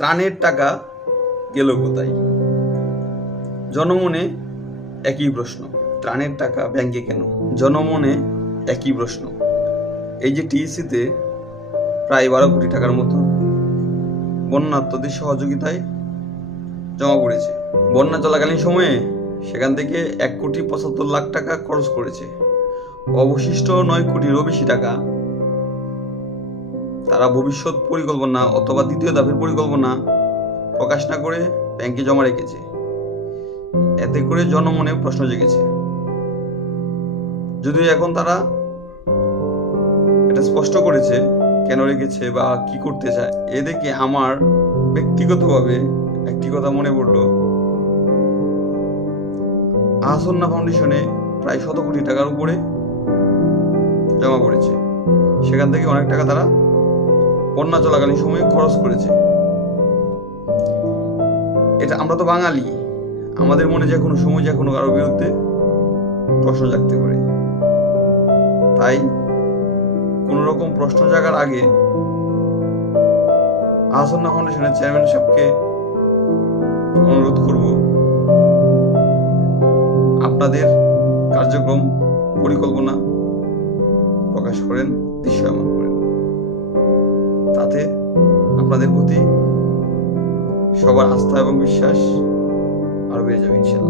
ত্রাণের টাকা গেল কোথায়? জনমনে একই প্রশ্ন, ত্রাণের টাকা ব্যাংকে কেন? জনমনে একই প্রশ্ন। এই যে টিইসিতে প্রায় 12 কোটি টাকার মতো বন্যার্তদের সহযোগিতায় জমা পড়েছে। বন্যা চলাকালীন সময়ে সেখান থেকে 1,75,00,000 টাকা খরচ করেছে। অবশিষ্ট 9 কোটিরও বেশি টাকা তারা ভবিষ্যৎ পরিকল্পনা অথবা দ্বিতীয় ধাপের পরিকল্পনা প্রকাশ না করে ব্যাংকে জমা রেখেছে। এতে করে জনমনে প্রশ্ন জেগেছে। যদিও এখন তারা এটা স্পষ্ট করেছে কেন রেখেছে বা কি করতে চায়। এ দেখে আমার ব্যক্তিগতভাবে একটি কথা মনে পড়ল। আহসান্না ফাউন্ডেশনে প্রায় 100 কোটি টাকার উপরে জমা পড়েছে। সেখান থেকে অনেক টাকা তারা বন্যা চলাকালীন সময়ে খরচ করেছে। এটা আমরা তো বাঙালি, আমাদের মনে যে কোনো সময় যে কোনো কারোর বিরুদ্ধে প্রশ্ন জাগতে পারে। তাই কোনো রকম প্রশ্ন জাগার আগে আহসান্না ফাউন্ডেশনের চেয়ারম্যান সাহেবকে অনুরোধ করব, আপনাদের কার্যক্রম পরিকল্পনা প্রকাশ করেন, দৃশ্যমান করেন। তাতে আপনাদের প্রতি সবার আস্থা এবং বিশ্বাস আরো বেড়ে যাবে ইনশাআল্লাহ।